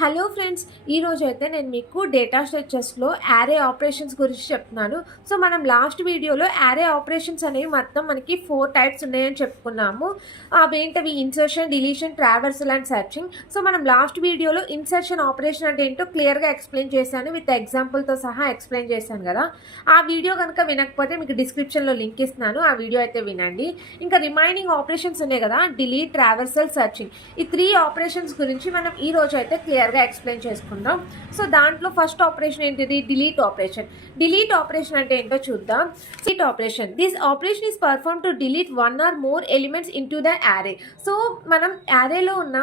Hello friends, ఈరోజు అయితే నేను మీకు డేటా స్ట్రక్చర్స్లో యారే ఆపరేషన్స్ గురించి చెప్తున్నాను. సో మనం లాస్ట్ వీడియోలో యారే ఆపరేషన్స్ అనేవి మొత్తం మనకి 4 టైప్స్ ఉన్నాయని చెప్పుకున్నాము. అవేంటవి insertion, deletion, traversal and searching. So మనం లాస్ట్ వీడియోలో ఇన్సర్షన్ ఆపరేషన్ అంటే ఏంటో క్లియర్గా ఎక్స్ప్లెయిన్ చేశాను, విత్ ఎగ్జాంపుల్తో సహా ఎక్స్ప్లెయిన్ చేశాను కదా. ఆ వీడియో కనుక వినకపోతే మీకు డిస్క్రిప్షన్లో లింక్ ఇస్తున్నాను, ఆ వీడియో అయితే వినండి. ఇంకా రిమైనింగ్ ఆపరేషన్స్ ఉన్నాయి కదా, డిలీట్, ట్రావర్సల్, సెర్చింగ్, ఈ 3 ఆపరేషన్స్ గురించి మనం ఈ రోజు అయితే క్లియర్గా ఎక్స్ప్లెయిన్ చేసుకుందాం. సో దాంట్లో ఫస్ట్ ఆపరేషన్ ఏంటిది? Delete operation. డిలీట్ ఆపరేషన్ అంటే ఏంటో చూద్దాం. Delete operation, this operation is perform to delete 1 or more elements into the array. So మనం యారేలో ఉన్న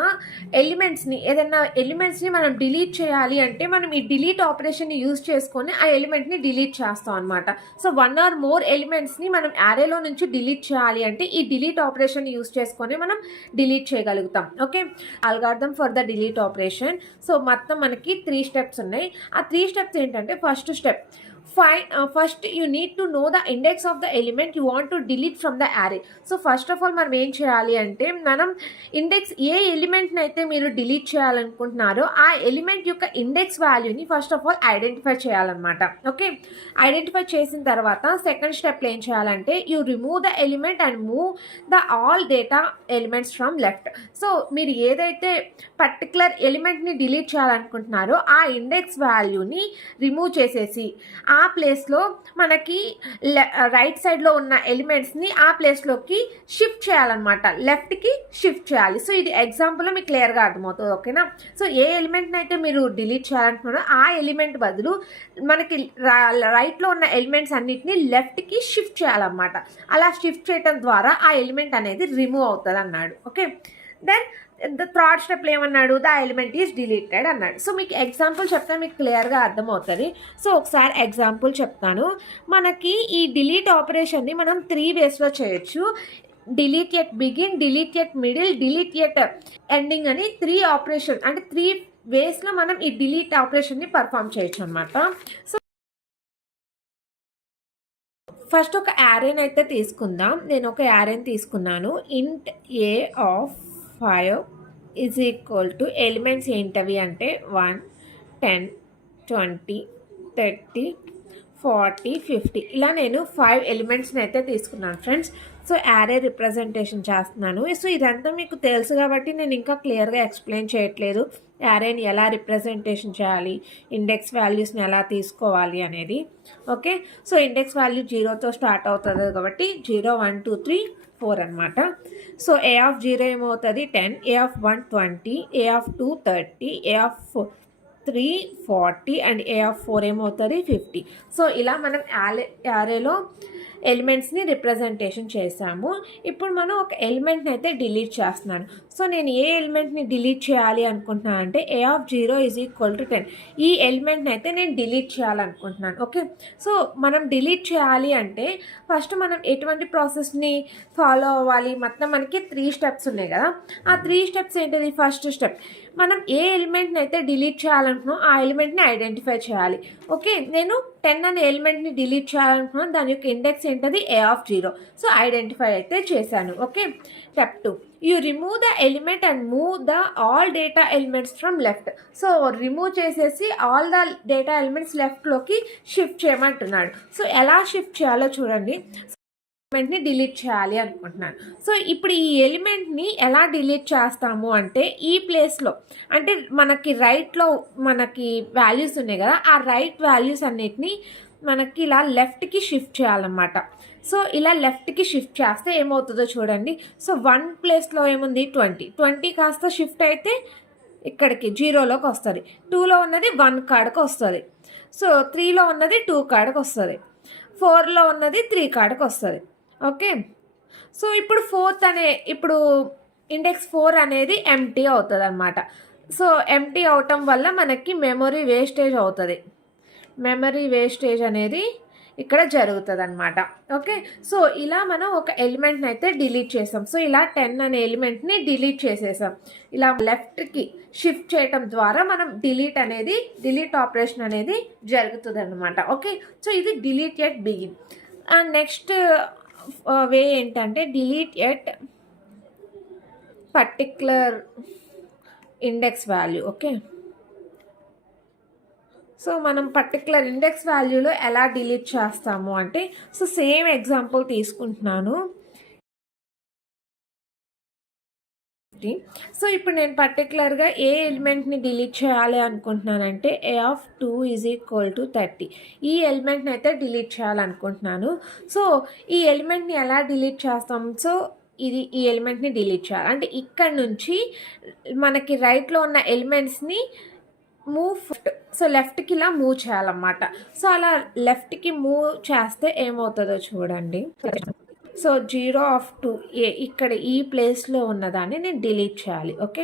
ఎలిమెంట్స్ని, ఏదైనా ఎలిమెంట్స్ని మనం డిలీట్ చేయాలి అంటే మనం ఈ డిలీట్ ఆపరేషన్ని యూజ్ చేసుకొని ఆ ఎలిమెంట్ని డిలీట్ చేస్తాం అనమాట. సో 1 or more ఎలిమెంట్స్ని మనం యారేలో నుంచి డిలీట్ చేయాలి అంటే ఈ డిలీట్ ఆపరేషన్ యూజ్ చేసుకొని మనం డిలీట్ చేయగలుగుతాం. Okay, algorithm for the delete operation. So మొత్తం మనకి 3 స్టెప్స్ ఉన్నాయి. ఆ 3 స్టెప్స్ ఏంటంటే, first step, first you need to know the index of the element you want to delete from the array. So first of all మనం ఏం చేయాలి అంటే, మనం ఇండెక్స్, ఏ ఎలిమెంట్ని అయితే మీరు డిలీట్ చేయాలనుకుంటున్నారో ఆ ఎలిమెంట్ యొక్క ఇండెక్స్ వాల్యూని ఫస్ట్ ఆఫ్ ఆల్ ఐడెంటిఫై చేయాలన్నమాట. ఓకే, ఐడెంటిఫై చేసిన తర్వాత సెకండ్ స్టెప్లో ఏం చేయాలంటే, you remove the element and move the all data elements from left. So మీరు ఏదైతే పర్టికులర్ ఎలిమెంట్ని డిలీట్ చేయాలనుకుంటున్నారో ఆ ఇండెక్స్ వాల్యూని రిమూవ్ చేసేసి ఆ ప్లేస్లో మనకి రైట్ సైడ్లో ఉన్న ఎలిమెంట్స్ని ఆ ప్లేస్లోకి షిఫ్ట్ చేయాలన్నమాట, లెఫ్ట్కి షిఫ్ట్ చేయాలి. సో ఇది ఎగ్జాంపుల్లో మీకు క్లియర్గా అర్థమవుతుంది. ఓకేనా? సో ఏ ఎలిమెంట్ని అయితే మీరు డిలీట్ చేయాలనుకున్నారో ఆ ఎలిమెంట్ బదులు మనకి రైట్లో ఉన్న ఎలిమెంట్స్ అన్నిటిని లెఫ్ట్కి షిఫ్ట్ చేయాలన్నమాట. అలా షిఫ్ట్ చేయడం ద్వారా ఆ ఎలిమెంట్ అనేది రిమూవ్ అవుతుంది అన్నాడు. ఓకే, దెన్ ద థర్డ్ స్టెప్లో ఏమన్నాడు? ద ఎలిమెంట్ ఈజ్ డిలీటెడ్ అన్నాడు. సో మీకు ఎగ్జాంపుల్ చెప్తే మీకు క్లియర్గా అర్థమవుతుంది. సో ఒకసారి ఎగ్జాంపుల్ చెప్తాను. మనకి ఈ డిలీట్ ఆపరేషన్ని మనం 3 వేస్లో చేయొచ్చు. Delete at begin, delete at middle, delete at ending అని 3 ఆపరేషన్, అంటే 3 వేస్లో మనం ఈ డిలీట్ ఆపరేషన్ని పర్ఫామ్ చేయొచ్చు అనమాట. సో ఫస్ట్ ఒక యారేని అయితే తీసుకుందాం. నేను ఒక యారేని తీసుకున్నాను. Int a of 5 is equal to, elements ఏంటవి అంటే 1, 10, 20, 30, 40, 50, ఇలా నేను 5 ఎలిమెంట్స్ని అయితే తీసుకున్నాను ఫ్రెండ్స్. సో యారే రిప్రజెంటేషన్ చేస్తున్నాను. సో ఇదంతా మీకు తెలుసు కాబట్టి నేను ఇంకా క్లియర్గా ఎక్స్ప్లెయిన్ చేయట్లేదు, యారేని ఎలా రిప్రజెంటేషన్ చేయాలి, ఇండెక్స్ వాల్యూస్ని ఎలా తీసుకోవాలి అనేది. ఓకే, సో ఇండెక్స్ వాల్యూ 0తో స్టార్ట్ అవుతుంది కాబట్టి 0, 1, 2, 3, 4 అనమాట. సో ఏ ఆఫ్ 0 ఏమవుతుంది? 10, a of 1, 20, a of 2, 30, a of 3, 40 and a of 4 ఏమవుతుంది? 50. సో ఇలా మనం యారేలో ఎలిమెంట్స్ని రిప్రజెంటేషన్ చేసాము. ఇప్పుడు మనం ఒక ఎలిమెంట్ని అయితే డిలీట్ చేస్తున్నాను. సో నేను ఏ ఎలిమెంట్ని డిలీట్ చేయాలి అనుకుంటున్నాను అంటే, ఏ ఆఫ్ 0 ఈజ్ ఈక్వల్ టు 10, ఈ ఎలిమెంట్ని అయితే నేను డిలీట్ చేయాలనుకుంటున్నాను. ఓకే, సో మనం డిలీట్ చేయాలి అంటే ఫస్ట్ మనం ఎటువంటి ప్రాసెస్ని ఫాలో అవ్వాలి? మొత్తం మనకి 3 స్టెప్స్ ఉన్నాయి కదా. ఆ 3 స్టెప్స్ ఏంటిది? ఫస్ట్ స్టెప్, మనం ఏ ఎలిమెంట్ని అయితే డిలీట్ చేయాలనుకున్నాం ఆ ఎలిమెంట్ని ఐడెంటిఫై చేయాలి. ఓకే, నేను 10 అనే ఎలిమెంట్ని డిలీట్ చేయాలనుకున్నాను, దాని యొక్క ఇండెక్స్ ఏంటది? ఏ ఆఫ్ 0. సో ఐడెంటిఫై అయితే చేశాను. Okay, step 2, you remove the element and move the all data elements from left. So remove చేసేసి ఆల్ ద డేటా ఎలిమెంట్స్ లెఫ్ట్లోకి షిఫ్ట్ చేయమంటున్నాడు. సో ఎలా షిఫ్ట్ చేయాలో చూడండి. ఎలిమెంట్ని డిలీట్ చేయాలి అనుకుంటున్నాను. సో ఇప్పుడు ఈ ఎలిమెంట్ని ఎలా డిలీట్ చేస్తాము అంటే, ఈ ప్లేస్లో, అంటే మనకి రైట్లో మనకి వాల్యూస్ ఉన్నాయి కదా, ఆ రైట్ వాల్యూస్ అన్నిటిని మనకి ఇలా లెఫ్ట్కి షిఫ్ట్ చేయాలన్నమాట. సో ఇలా లెఫ్ట్కి షిఫ్ట్ చేస్తే ఏమవుతుందో చూడండి. సో 1 ప్లేస్లో ఏముంది? 20 కాస్త షిఫ్ట్ అయితే ఇక్కడికి 0లోకి వస్తుంది. 2లో ఉన్నది 1 కాడకు వస్తుంది. సో 3లో ఉన్నది 2 కాడకు వస్తుంది. 4లో ఉన్నది 3 కాడకు వస్తుంది. ఓకే, సో ఇప్పుడు ఇప్పుడు ఇండెక్స్ 4 అనేది ఎంటీ అవుతుంది అనమాట. సో ఎంటీ అవటం వల్ల మనకి మెమొరీ వేస్టేజ్ అవుతుంది. మెమరీ వేస్టేజ్ అనేది ఇక్కడ జరుగుతుంది అనమాట. ఓకే, సో ఇలా మనం ఒక ఎలిమెంట్ని అయితే డిలీట్ చేసాం. సో ఇలా 10 అనే ఎలిమెంట్ని డిలీట్ చేసేసాం. ఇలా లెఫ్ట్కి షిఫ్ట్ చేయటం ద్వారా మనం డిలీట్ ఆపరేషన్ అనేది జరుగుతుంది అనమాట. ఓకే, సో ఇది delete at begin. And next way ఏంటంటే, delete at particular index value. Okay, so మనం పర్టికులర్ ఇండెక్స్ వాల్యూలో ఎలా డిలీట్ చేస్తాము అంటే, సో సేమ్ ఎగ్జాంపుల్ తీసుకుంటున్నాను. సో ఇప్పుడు నేను పర్టికులర్గా ఏ ఎలిమెంట్ని డిలీట్ చేయాలి అనుకుంటున్నానంటే a(2) = 30. ఈ ఎలిమెంట్ని అయితే డిలీట్ చేయాలనుకుంటున్నాను. సో ఈ ఎలిమెంట్ని ఎలా డిలీట్ చేస్తాం? సో ఈ ఎలిమెంట్ని డిలీట్ చేయాలి అంటే ఇక్కడ నుంచి మనకి రైట్లో ఉన్న ఎలిమెంట్స్ని లెఫ్ట్కి ఇలా మూవ్ చేయాలన్నమాట. సో అలా లెఫ్ట్కి మూవ్ చేస్తే ఏమవుతుందో చూడండి. సో 0(2) ఇక్కడ ఈ ప్లేస్లో ఉన్నదాన్ని నేను డిలీట్ చేయాలి. ఓకే,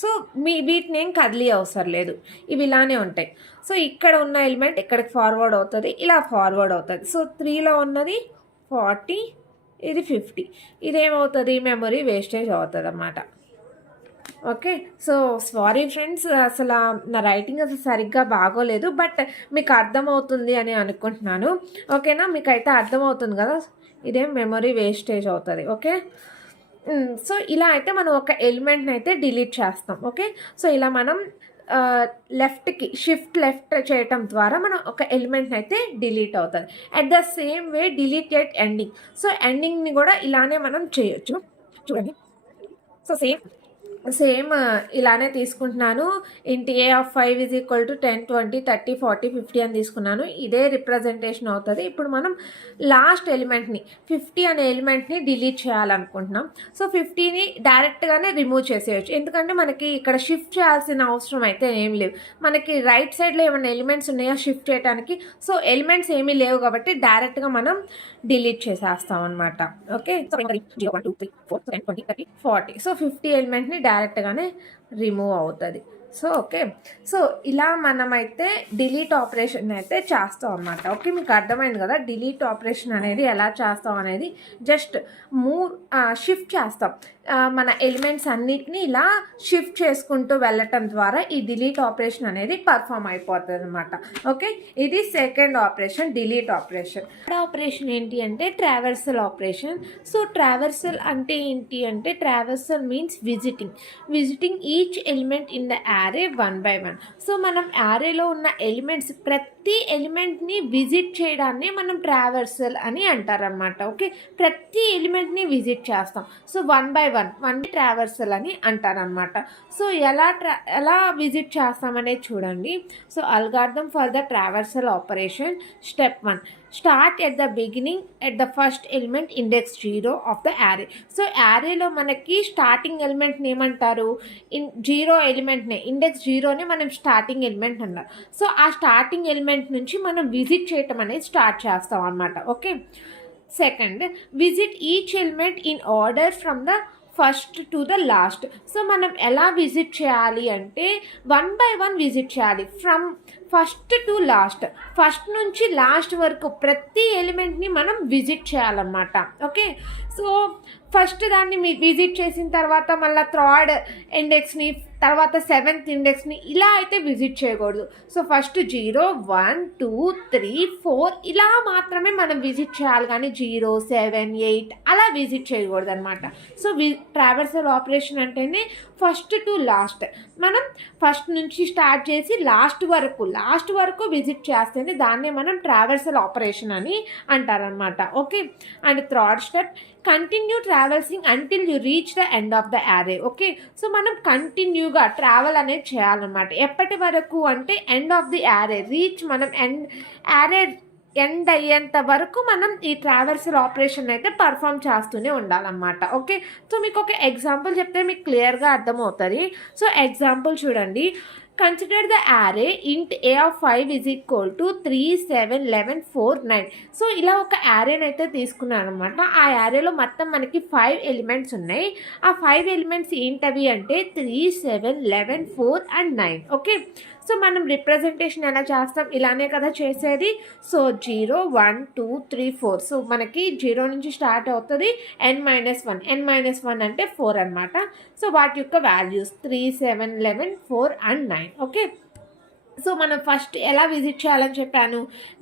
సో వీటిని ఏం కదిలీ అవసరం లేదు, ఇవి ఇలానే ఉంటాయి. సో ఇక్కడ ఉన్న ఎలిమెంట్ ఇక్కడికి ఫార్వర్డ్ అవుతుంది, ఇలా ఫార్వర్డ్ అవుతుంది. సో 3లో ఉన్నది 40, ఇది 50. ఇదేమవుతుంది, మెమొరీ వేస్టేజ్ అవుతుంది అన్నమాట. ఓకే, సో సారీ ఫ్రెండ్స్, అసలు నా రైటింగ్ అసలు సరిగ్గా బాగోలేదు, బట్ మీకు అర్థమవుతుంది అని అనుకుంటున్నాను. ఓకేనా, మీకు అయితే అర్థమవుతుంది కదా, ఇదేం మెమొరీ వేస్టేజ్ అవుతుంది. ఓకే, సో ఇలా అయితే మనం ఒక ఎలిమెంట్ని అయితే డిలీట్ చేస్తాం. ఓకే, సో ఇలా మనం లెఫ్ట్కి షిఫ్ట్ లెఫ్ట్ చేయటం ద్వారా మనం ఒక ఎలిమెంట్ని అయితే డిలీట్ అవుతుంది. At the same way delete at ending. So ఎండింగ్ని కూడా ఇలానే మనం చేయొచ్చు. చూడండి, సో సేమ్ ఇలానే తీసుకుంటున్నాను. ఇంటి a(5) = 10, 20, 30, 40, 50 అని తీసుకున్నాను. ఇదే రిప్రజెంటేషన్ అవుతుంది. ఇప్పుడు మనం లాస్ట్ ఎలిమెంట్ని 50 అనే ఎలిమెంట్ని డిలీట్ చేయాలనుకుంటున్నాం. సో 50ని డైరెక్ట్గానే రిమూవ్ చేసేయచ్చు, ఎందుకంటే మనకి ఇక్కడ షిఫ్ట్ చేయాల్సిన అవసరం అయితే ఏం లేవు. మనకి రైట్ సైడ్లో ఏమైనా ఎలిమెంట్స్ ఉన్నాయో షిఫ్ట్ చేయడానికి, సో ఎలిమెంట్స్ ఏమీ లేవు కాబట్టి డైరెక్ట్గా మనం డిలీట్ చేసేస్తాం అనమాట. Okay, so 0, 1, 2, 3, 4, 10, 20, 30, 40. సో 50 ఎలిమెంట్ని డైరెక్ట్గానే రిమూవ్ అవుతుంది. సో ఓకే, సో ఇలా మనమైతే డిలీట్ ఆపరేషన్ అయితే చేస్తాం అన్నమాట. ఓకే, మీకు అర్థమైంది కదా డిలీట్ ఆపరేషన్ అనేది ఎలా చేస్తాం అనేది. జస్ట్ షిఫ్ట్ చేస్తాం, మన ఎలిమెంట్స్ అన్నిటిని ఇలా షిఫ్ట్ చేసుకుంటూ వెళ్ళటం ద్వారా ఈ డిలీట్ ఆపరేషన్ అనేది పర్ఫామ్ అయిపోతుంది అనమాట. ఓకే, ఇది second operation, delete operation. Third operation ఏంటి అంటే ట్రావర్సల్ ఆపరేషన్. సో ట్రావర్సల్ అంటే ఏంటి అంటే, traversal means visiting each element in the array 1 by 1. So మనం యారేలో ఉన్న ఎలిమెంట్స్ ప్రతి ఎలిమెంట్ని విజిట్ చేయడాన్ని మనం ట్రావర్సల్ అని అంటారనమాట. ఓకే, ప్రతి ఎలిమెంట్ని విజిట్ చేస్తాం. సో 1 by 1 ట్రావర్సల్ అని అంటారనమాట. సో ఎలా విజిట్ చేస్తామనేది చూడండి. So algorithm for the traversal operation. Step 1, start at the beginning at the first element index 0 of the array. So యారేలో మనకి స్టార్టింగ్ ఎలిమెంట్ని ఏమంటారు, 0 ఎలిమెంట్నే, ఇండెక్స్ 0ని మనం స్టార్టింగ్ ఎలిమెంట్ అన్నారు. సో ఆ స్టార్టింగ్ ఎలిమెంట్ నుంచి మనం విజిట్ చేయటం అనేది స్టార్ట్ చేస్తాం అన్నమాట. Okay, second, visit each element in order from the first to the last. So మనం ఎలా విజిట్ చేయాలి అంటే 1 by 1 విజిట్ చేయాలి, from first to last, first నుంచి లాస్ట్ వరకు ప్రతి ఎలిమెంట్ని మనం విజిట్ చేయాలన్నమాట. ఓకే, సో ఫస్ట్ దాన్ని విజిట్ చేసిన తర్వాత మళ్ళీ థర్డ్ ఇండెక్స్ని, తర్వాత 7th ఇండెక్స్ని ఇలా అయితే విజిట్ చేయకూడదు. సో ఫస్ట్ 0, 1, 2, 3, 4 ఇలా మాత్రమే మనం విజిట్ చేయాలి, కానీ 0, 7, 8 అలా విజిట్ చేయకూడదు అనమాట. సో ట్రావర్సల్ ఆపరేషన్ అంటేనే ఫస్ట్ టు లాస్ట్, మనం ఫస్ట్ నుంచి స్టార్ట్ చేసి లాస్ట్ వరకు విజిట్ చేస్తేనే దాన్నే మనం ట్రావర్సల్ ఆపరేషన్ అని అంటారనమాట. Okay, and third step, continue ట్రావెల్సింగ్ until you reach the end of the array. Okay, so మనం కంటిన్యూగా ట్రావెల్ అనేది చేయాలన్నమాట. ఎప్పటి వరకు అంటే ఎండ్ ఆఫ్ ది యారే, మనం యారే ఎండ్ అయ్యేంత వరకు మనం ఈ ట్రావర్సల్ ఆపరేషన్ అయితే పర్ఫామ్ చేస్తూనే ఉండాలన్నమాట. ఓకే, సో మీకు ఒక ఎగ్జాంపుల్ చెప్తే మీకు క్లియర్గా అర్థమవుతుంది. సో ఎగ్జాంపుల్ చూడండి. Consider the array int a(5) = 3, 7, 11, 4, 9. So ఇలా ఒక యారేని అయితే తీసుకున్నాను అనమాట. ఆ యారేలో మొత్తం మనకి 5 ఎలిమెంట్స్ ఉన్నాయి. ఆ 5 ఎలిమెంట్స్ ఏంటవి అంటే 3, 7, 11, 4 and 9. ఓకే, సో మనం రిప్రజెంటేషన్ ఎలా చేస్తాం, ఇలానే కదా చేసేది. సో 0, 1, 2, 3, 4. సో మనకి 0 నుంచి స్టార్ట్ అవుతుంది, n-1 అంటే 4 అనమాట. సో వాటి యొక్క వాల్యూస్ 3, 7, 11, 4 and 9. ఓకే, సో మనం ఫస్ట్ ఎలా విజిట్ చేయాలని చెప్పాను,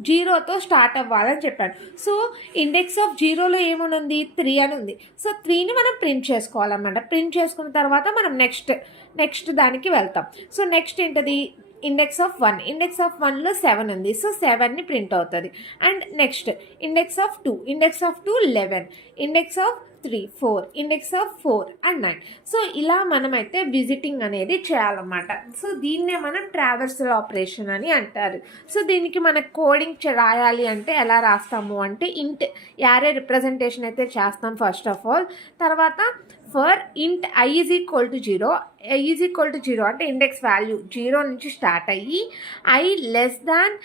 0తో స్టార్ట్ అవ్వాలని చెప్పాను. సో ఇండెక్స్ ఆఫ్ 0లో ఏమని ఉంది, 3 అని ఉంది. సో 3ని మనం ప్రింట్ చేసుకోవాలన్నమాట. ప్రింట్ చేసుకున్న తర్వాత మనం నెక్స్ట్ దానికి వెళ్తాం. సో నెక్స్ట్ ఏంటది, ఇండెక్స్ ఆఫ్ 1, ఇండెక్స్ ఆఫ్ 1లో 7 ఉంది. సో 7ని ప్రింట్ అవుతుంది. And next index of 2, index of 2 11, index of 3 4, index of 4 and 9. So ఇలా మనమైతే విజిటింగ్ అనేది చేయాలన్నమాట. సో దీన్నే మనం ట్రావర్సల్ ఆపరేషన్ అని అంటారు. సో దీనికి మన కోడింగ్ రాయాలి అంటే ఎలా రాస్తాము అంటే ఇంట్ యారే రిప్రజెంటేషన్ అయితే చేస్తాం ఫస్ట్ ఆఫ్ ఆల్. తర్వాత ఫర్ ఇంట్ i is equal to 0, i is equal to 0 అంటే ఇండెక్స్ వాల్యూ 0 నుంచి స్టార్ట్ అయ్యి i less than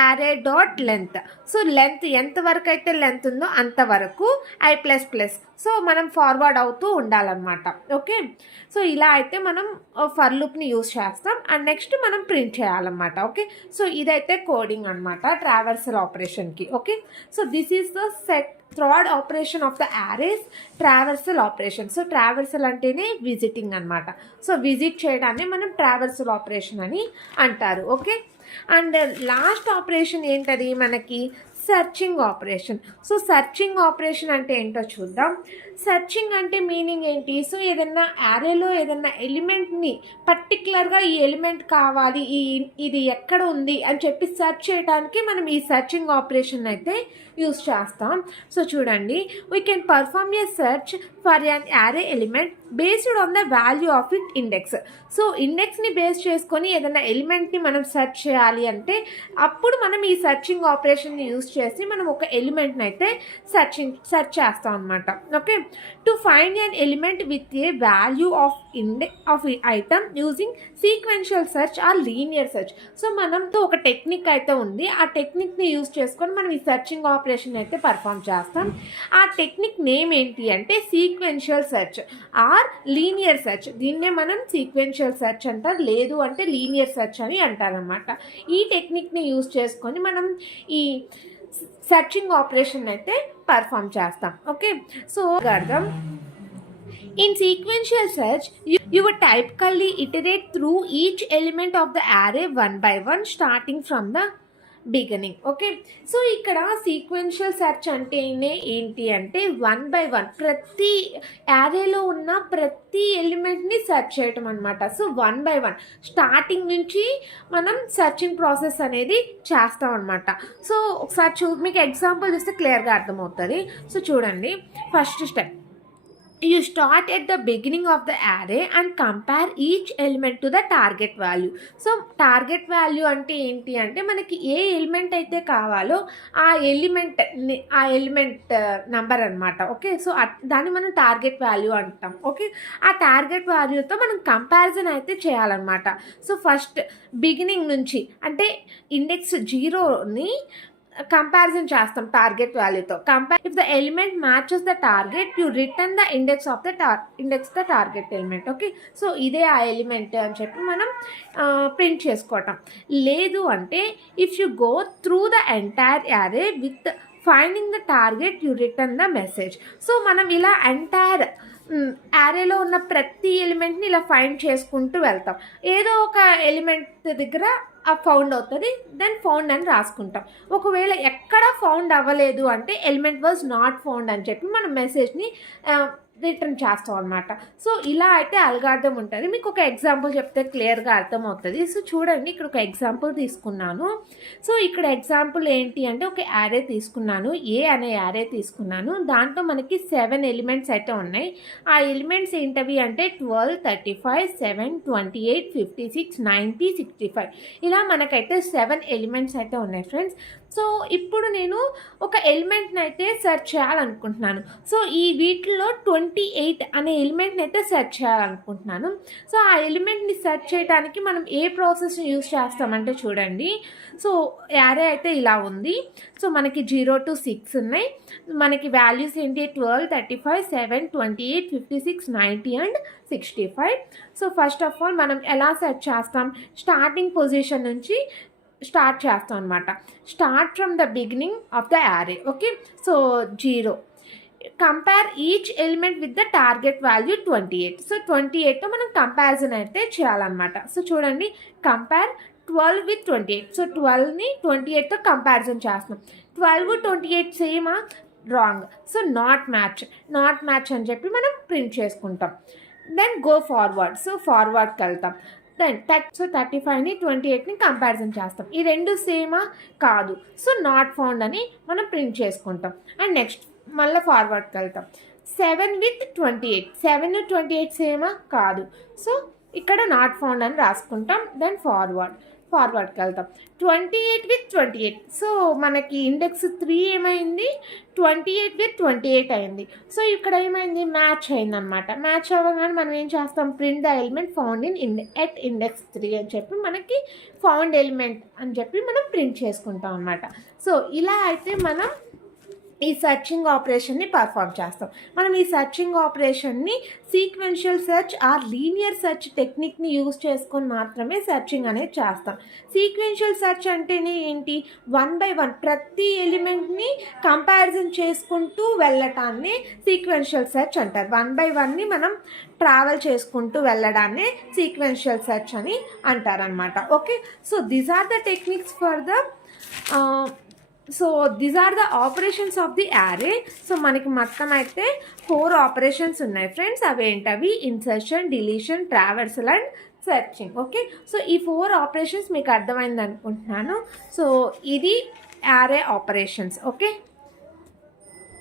array dot length. So length ఎంత వరకు అయితే లెంత్ ఉందో అంతవరకు i ప్లస్ ప్లస్. సో మనం ఫార్వర్డ్ అవుతూ ఉండాలన్నమాట. ఓకే, సో ఇలా అయితే మనం ఫర్ లూప్ని యూజ్ చేస్తాం. అండ్ నెక్స్ట్ మనం ప్రింట్ చేయాలన్నమాట. ఓకే, సో ఇదైతే కోడింగ్ అనమాట ట్రావర్సల్ ఆపరేషన్కి. Okay, so this is the third operation of the arrays, traversal operation. So traversal అంటేనే విజిటింగ్ అనమాట. సో విజిట్ చేయడాన్ని మనం ట్రావర్సల్ ఆపరేషన్ అని అంటారు. ఓకే, అండ్ లాస్ట్ ఆపరేషన్ ఏంటది మనకి searching operation. So searching operation అంటే ఏంటో చూద్దాం. సర్చింగ్ అంటే మీనింగ్ ఏంటి? సో ఏదన్నా యారేలో ఏదన్నా ఎలిమెంట్ని పర్టికులర్గా ఈ ఎలిమెంట్ కావాలి, ఇది ఎక్కడ ఉంది అని చెప్పి సెర్చ్ చేయడానికి మనం ఈ సర్చింగ్ ఆపరేషన్ అయితే యూస్ చేస్తాం. సో చూడండి, we can perform a search for an array element based on the value of it index. So ఇండెక్స్ని బేస్ చేసుకొని ఏదైనా ఎలిమెంట్ని మనం సెర్చ్ చేయాలి అంటే అప్పుడు మనం ఈ సర్చింగ్ ఆపరేషన్ని యూస్ చేసి మనం ఒక ఎలిమెంట్ని అయితే సెర్చ్ చేస్తాం అనమాట. Okay, to find an element with a value of index of item using sequential search or linear search. So మనతో ఒక టెక్నిక్ అయితే ఉంది. ఆ టెక్నిక్ని యూజ్ చేసుకొని మనం ఈ సర్చింగ్ ఆపరేషన్ అయితే పర్ఫామ్ చేస్తాం. ఆ టెక్నిక్ నేమ్ ఏంటి అంటే sequential search or linear search. దీన్నే మనం సీక్వెన్షియల్ సెర్చ్ అంటారు, లేదు అంటే లీనియర్ సెర్చ్ అని అంటారనమాట. ఈ టెక్నిక్ని యూజ్ చేసుకొని మనం ఈ సర్చింగ్ ఆపరేషన్ అయితే పర్ఫామ్ చేస్తాం. ఓకే, సో అర్థం. In sequential search, you would typically iterate through each element of the array one by one, starting from the beginning. Okay, so ఇక్కడ సీక్వెన్షియల్ సెర్చ్ అంటేనే ఏంటి అంటే 1 by 1 ప్రతి యారేలో ఉన్న ప్రతి ఎలిమెంట్ని సెర్చ్ చేయటం అనమాట. సో 1 by 1 స్టార్టింగ్ నుంచి మనం సర్చింగ్ ప్రాసెస్ అనేది చేస్తాం అనమాట. సో ఒకసారి మీకు ఎగ్జాంపుల్ చూస్తే క్లియర్గా అర్థమవుతుంది. సో చూడండి, first step, you start at the beginning of the array and compare each element to the target value. So target value అంటే ఏంటి అంటే మనకి ఏ ఎలిమెంట్ అయితే కావాలో ఆ ఎలిమెంట్ నంబర్ అనమాట. ఓకే, సో దాన్ని మనం టార్గెట్ వాల్యూ అంటాం. ఓకే, ఆ టార్గెట్ వాల్యూతో మనం కంపారిజన్ అయితే చేయాలన్నమాట. సో ఫస్ట్ బిగినింగ్ నుంచి అంటే ఇండెక్స్ 0ని కంపారిజన్ చేస్తాం టార్గెట్ వాల్యూతో. If the element matches the target you return the index of the target element. Okay, so ఇదే ఆ ఎలిమెంట్ అని చెప్పి మనం ప్రింట్ చేసుకోవటం. లేదు అంటే if you go through the entire array with finding the target you return the message. So మనం ఇలా ఎంటైర్ యారేలో ఉన్న ప్రతి ఎలిమెంట్ని ఇలా ఫైండ్ చేసుకుంటూ వెళ్తాం. ఏదో ఒక ఎలిమెంట్ దగ్గర ఫౌండ్ అవుతుంది, దెన్ ఫౌండ్ అని రాసుకుంటాం. ఒకవేళ ఎక్కడ ఫౌండ్ అవ్వలేదు అంటే ఎలిమెంట్ వాజ్ నాట్ ఫౌండ్ అని చెప్పి మనం మెసేజ్ని రిటర్న్ చేస్తాం అనమాట. సో ఇలా అయితే అల్గారిథం ఉంటుంది. మీకు ఒక ఎగ్జాంపుల్ చెప్తే క్లియర్గా అర్థమవుతుంది. సో చూడండి, ఇక్కడ ఒక ఎగ్జాంపుల్ తీసుకున్నాను. సో ఇక్కడ ఎగ్జాంపుల్ ఏంటి అంటే ఒక యారే తీసుకున్నాను, ఏ అనే యారే తీసుకున్నాను. దాంట్లో మనకి 7 ఎలిమెంట్స్ అయితే ఉన్నాయి. ఆ ఎలిమెంట్స్ ఏంటవి అంటే 12, 35, 7, 28, 56, 90, 65 ఇలా మనకైతే 7 ఎలిమెంట్స్ అయితే ఉన్నాయి ఫ్రెండ్స్. సో ఇప్పుడు నేను ఒక ఎలిమెంట్ని అయితే సెర్చ్ చేయాలనుకుంటున్నాను. సో ఈ వీటిలో 28 అనే ఎలిమెంట్ని అయితే సెర్చ్ చేయాలనుకుంటున్నాను. సో ఆ ఎలిమెంట్ని సెర్చ్ చేయడానికి మనం ఏ ప్రాసెస్ని యూజ్ చేస్తామంటే చూడండి, సో యారే అయితే ఇలా ఉంది. సో మనకి 0 to 6 ఉన్నాయి. మనకి వాల్యూస్ ఏంటి 12, 35, 7, 28, 56, 90 and 65. So first of all మనం ఎలా సెర్చ్ చేస్తాం, స్టార్టింగ్ పొజిషన్ నుంచి స్టార్ట్ చేస్తాం అనమాట. Start from the beginning of the array. Okay, so 0, compare each element with the target value 28. So 28తో మనం కంపారిజన్ అయితే చేయాలన్నమాట. సో చూడండి, కంపేర్ 12 with 28. సో 12ని 28తో కంపారిజన్ చేస్తున్నాం. 12, 28 సేమా? రాంగ్. సో నాట్ మ్యాచ్ అని చెప్పి మనం ప్రింట్ చేసుకుంటాం. Then go forward. సో ఫార్వర్డ్కి వెళ్తాం. దెన్ 35ని 28ని కంపారిజన్ చేస్తాం. ఈ రెండు సేమా కాదు, సో నాట్ ఫౌండ్ అని మనం ప్రింట్ చేసుకుంటాం. అండ్ నెక్స్ట్ మళ్ళీ ఫార్వర్డ్కి వెళ్తాం. 7 విత్ 28, 7 28 సేమా కాదు, సో ఇక్కడ నాట్ ఫౌండ్ అని రాసుకుంటాం. దెన్ ఫార్వర్డ్కి వెళ్తాం. 28 విత్ 28, సో మనకి ఇండెక్స్ 3 ఏమైంది, 28 విత్ 28 అయింది. సో ఇక్కడ ఏమైంది, మ్యాచ్ అయింది అనమాట. మ్యాచ్ అవ్వగానే మనం ఏం చేస్తాం, print the element found at index 3 అని చెప్పి మనకి ఫౌండ్ ఎలిమెంట్ అని చెప్పి మనం ప్రింట్ చేసుకుంటాం అనమాట. సో ఇలా అయితే మనం ఈ సర్చింగ్ ఆపరేషన్ని పర్ఫామ్ చేస్తాం. మనం ఈ సర్చింగ్ ఆపరేషన్ని sequential search or linear search టెక్నిక్ని యూజ్ చేసుకొని మాత్రమే సర్చింగ్ అనేది చేస్తాం. సీక్వెన్షియల్ సెర్చ్ అంటేనే ఏంటి, 1 by 1 ప్రతి ఎలిమెంట్ని కంపారిజన్ చేసుకుంటూ వెళ్ళటాన్ని సీక్వెన్షియల్ సెర్చ్ అంటారు. 1 by 1ని మనం ట్రావెల్ చేసుకుంటూ వెళ్ళడాన్ని సీక్వెన్షియల్ సెర్చ్ అని అంటారనమాట. Okay, so these are the techniques for the these are the operations of the array. So మనకి మొత్తం అయితే 4 ఆపరేషన్స్ ఉన్నాయి ఫ్రెండ్స్. అవి ఏంటవి, insertion, deletion, traversal and searching. Okay, so ఈ 4 ఆపరేషన్స్ మీకు అర్థమైంది అనుకుంటున్నాను. సో ఇది యారే ఆపరేషన్స్. ఓకే.